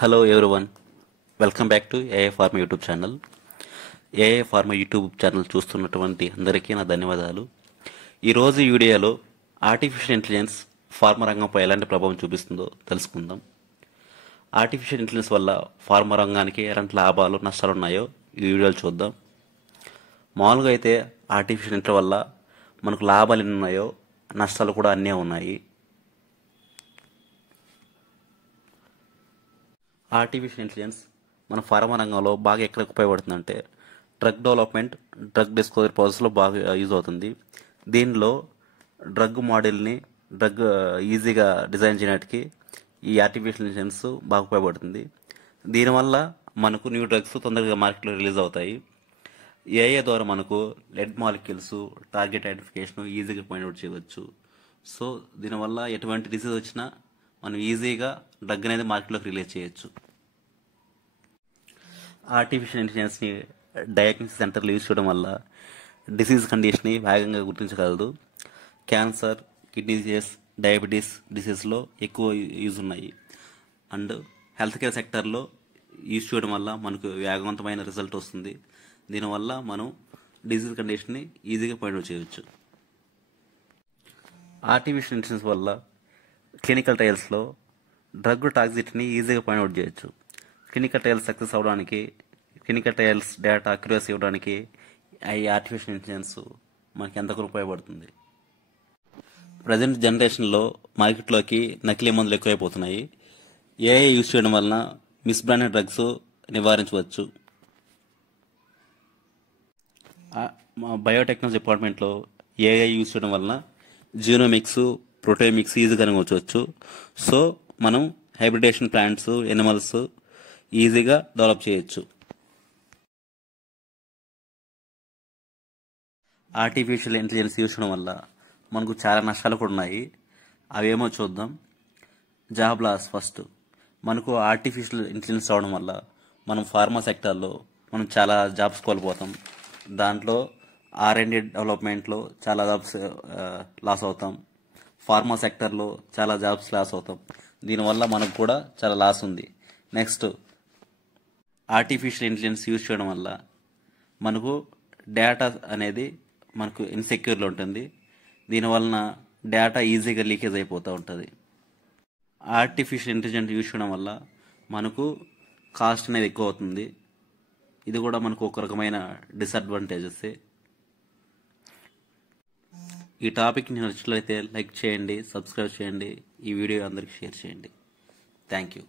Hello everyone, welcome back to AI pharma YouTube channel. AI pharma YouTube channel చూస్తున్నటువంటి అందరికీ నా ధన్యవాదాలు. ఈరోజు ఈ వీడియోలో ఆర్టిఫిషియల్ ఇంటెలిజెన్స్ ఫార్మా రంగంపై ఎలాంటి ప్రభావం చూపిస్తుందో తెలుసుకుందాం. ఆర్టిఫిషియల్ ఇంటెలిజెన్స్ వల్ల ఫార్మా రంగానికి ఎలాంటి లాభాలు నష్టాలు ఉన్నాయో ఈ వీడియోలో చూద్దాం. మామూలుగా అయితే ఆర్టిఫిషియల్ ఇంటెలిజెన్స్ వల్ల మనకు లాభాలు ఎన్ని ఉన్నాయో నష్టాలు కూడా అన్నీ ఉన్నాయి. ఆర్టిఫిషియల్ ఇంటెలిజెన్స్ మన ఫార్మా రంగంలో బాగా ఎక్కడ ఉపయోగపడుతుందంటే డ్రగ్ డెవలప్మెంట్, డ్రగ్ డిస్కవరీ ప్రాసెస్లో బాగా యూజ్ అవుతుంది. దీనిలో డ్రగ్ మోడల్ని ఈజీగా డిజైన్ చేయడానికి ఈ ఆర్టిఫిషియల్ ఇంటెలిజెన్స్ బాగా ఉపయోగపడుతుంది. దీనివల్ల మనకు న్యూ డ్రగ్స్ తొందరగా మార్కెట్లో రిలీజ్ అవుతాయి. ఏఐ ద్వారా మనకు లెడ్ మాలిక్యూల్స్ టార్గెట్ ఐడెంటిఫికేషన్ ఈజీగా పాయింట్ అవుట్ చేయవచ్చు. సో దీనివల్ల ఎటువంటి డిసీజ్ వచ్చినా మనం ఈజీగా డ్రగ్ అనేది మార్కెట్లోకి రిలీజ్ చేయొచ్చు. ఆర్టిఫిషియల్ ఇంటెలిజెన్స్ని డయాగ్నోసిస్ సెంటర్లు యూజ్ చేయడం వల్ల డిసీజ్ కండిషన్ని వేగంగా గుర్తించగలదు. క్యాన్సర్, కిడ్నీ డిసీజ్, డయాబెటీస్ డిసీజ్లో ఎక్కువ యూజ్ ఉన్నాయి. అండ్ హెల్త్ కేర్ సెక్టర్లో యూజ్ చేయడం వల్ల మనకు వేగవంతమైన రిజల్ట్ వస్తుంది. దీనివల్ల మనం డిసీజ్ కండిషన్ని ఈజీగా పాయింట్ అవుట్ చేయవచ్చు. ఆర్టిఫిషియల్ ఇంటెలిజెన్స్ వల్ల క్లినికల్ ట్రయల్స్లో డ్రగ్ టాక్సిటీని ఈజీగా పాయింట్ అవుట్ చేయొచ్చు. క్లినికల్ ట్రయల్స్ సక్సెస్ అవడానికి, క్లినికల్ ట్రయల్స్ డేటా అక్యురసీ ఇవ్వడానికి ఈ ఆర్టిఫిషియల్ ఇంటెలిజెన్స్ మనకి ఎంతవరకు ఉపయోగపడుతుంది. ప్రజెంట్ జనరేషన్లో మార్కెట్లోకి నకిలీ మందులు ఎక్కువైపోతున్నాయి. ఏఐ యూజ్ చేయడం వలన మిస్బ్రాండెడ్ డ్రగ్స్ నివారించవచ్చు. మా బయోటెక్నాలజీ డిపార్ట్మెంట్లో ఏఐ యూజ్ చేయడం వలన జీనోమిక్స్, ప్రోటోమిక్స్ ఈజీగా కనుగొనవచ్చు. సో మనం హైబ్రిడేషన్ ప్లాంట్స్, ఎనిమల్స్ ఈజీగా డెవలప్ చేయొచ్చు. ఆర్టిఫిషియల్ ఇంటెలిజెన్స్ యూజ్ చేయడం వల్ల మనకు చాలా నష్టాలు కూడా ఉన్నాయి. అవేమో చూద్దాం. Job loss first. మనకు ఆర్టిఫిషియల్ ఇంటెలిజెన్స్ రావడం వల్ల మనం ఫార్మా సెక్టార్లో మనం చాలా జాబ్స్ కోల్పోతాం. దాంట్లో R&D డెవలప్మెంట్లో చాలా జాబ్స్ లాస్ అవుతాం. ఫార్మా సెక్టర్లో చాలా జాబ్స్ లాస్ అవుతాం. దీనివల్ల మనకు కూడా చాలా లాస్ ఉంది. నెక్స్ట్, ఆర్టిఫిషియల్ ఇంటెలిజెన్స్ యూజ్ చేయడం వల్ల మనకు డేటా అనేది మనకు ఇన్సెక్యూర్లో ఉంటుంది. దీనివలన డేటా ఈజీగా లీకేజ్ అయిపోతూ ఉంటుంది. ఆర్టిఫిషియల్ ఇంటెలిజెన్స్ యూజ్ చేయడం వల్ల మనకు కాస్ట్ అనేది ఎక్కువ అవుతుంది. ఇది కూడా మనకు ఒక రకమైన డిసడ్వాంటేజెస్. ఈ టాపిక్ నచ్చినట్లయితే లైక్ చేయండి, సబ్స్క్రైబ్ చేయండి, ఈ వీడియో అందరికీ షేర్ చేయండి. Thank you.